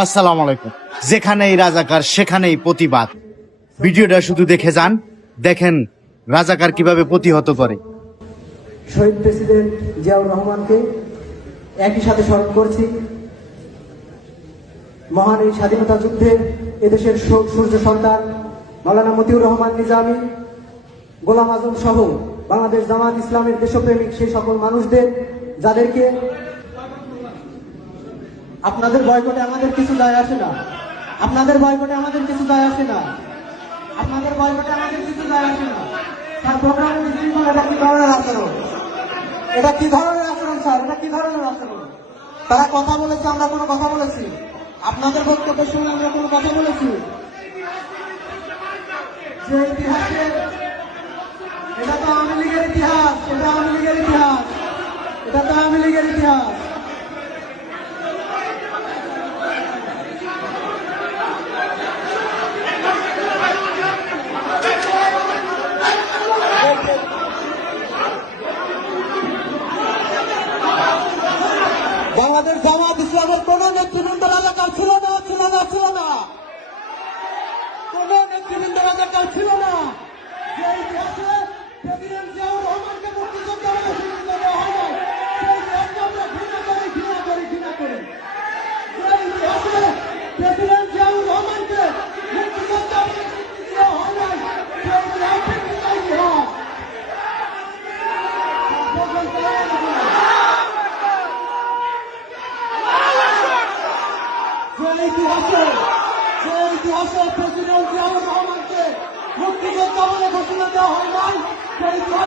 আসসালামু আলাইকুম। যেখানেই রাজাকার সেখানেই প্রতিবাদ। ভিডিওটা শুধু দেখে যান, দেখেন রাজাকার কিভাবে প্রতিহত করে। শহীদ প্রেসিডেন্ট জিয়াউর রহমানকে একই সাথে স্মরণ করছি। মহান এই স্বাধীনতা যুদ্ধের এদেশের সূর্য সন্তান মাওলানা মতিউর রহমান নিজামী, গোলাম আজম সহ বাংলাদেশ জামাত ইসলামের দেশপ্রেমিক সেই সকল মানুষদের, যাদেরকে আপনাদের বয়কটে আমাদের কিছু দায় আসে না, আপনাদের বয়কটে আমাদের কিছু দায় আসে না, আপনাদের বয়কটে আমাদের কিছু দায় আসে না। তার প্রোগ্রামে বিশৃঙ্খলা, এটা কি ধরনের আচরণ? এটা কি ধরনের আচরণ স্যার? এটা কি ধরনের আচরণ? তারা কথা বলেছে, আমরা কোনো কথা বলেছি? আপনাদের বক্তব্যের সঙ্গে আমরা কোনো কথা বলেছি? যে ইতিহাসে, এটা তো আওয়ামী লীগের ইতিহাস, এটা আওয়ামী লীগের ইতিহাস, এটা তো আওয়ামী লীগের ইতিহাস। বাংলাদেশ জামাত ইসলামের কোন নেতৃবৃন্দ রাজাকার ছিল না, ছিল না, ছিল না। কোন নেতৃবৃন্দ রাজাকার ছিল না। যে ইতিহাসে প্রেসিডেন্ট জিয়াউর রহমানকে মুক্তিযোদ্ধা বলে স্বীকৃতি দেওয়া হয় না, সেই ইতিহাসকে আমরা ঘৃণা করি, ঘৃণা করি, ঘৃণা করি। যে ইতিহাসে প্রেসিডেন্ট জিয়াউর রহমানকে মুক্তিযোদ্ধা বলে স্বীকৃতি দেওয়া হয় না, সেই ইতিহাসকে ঘৃণা ইতিহাস। যে ইতিহাসে প্রেসিডেন্ট জিয়াউর রহমানকে মুক্তিযোদ্ধা বলে ঘোষণা দেওয়া হয় নাই, সেই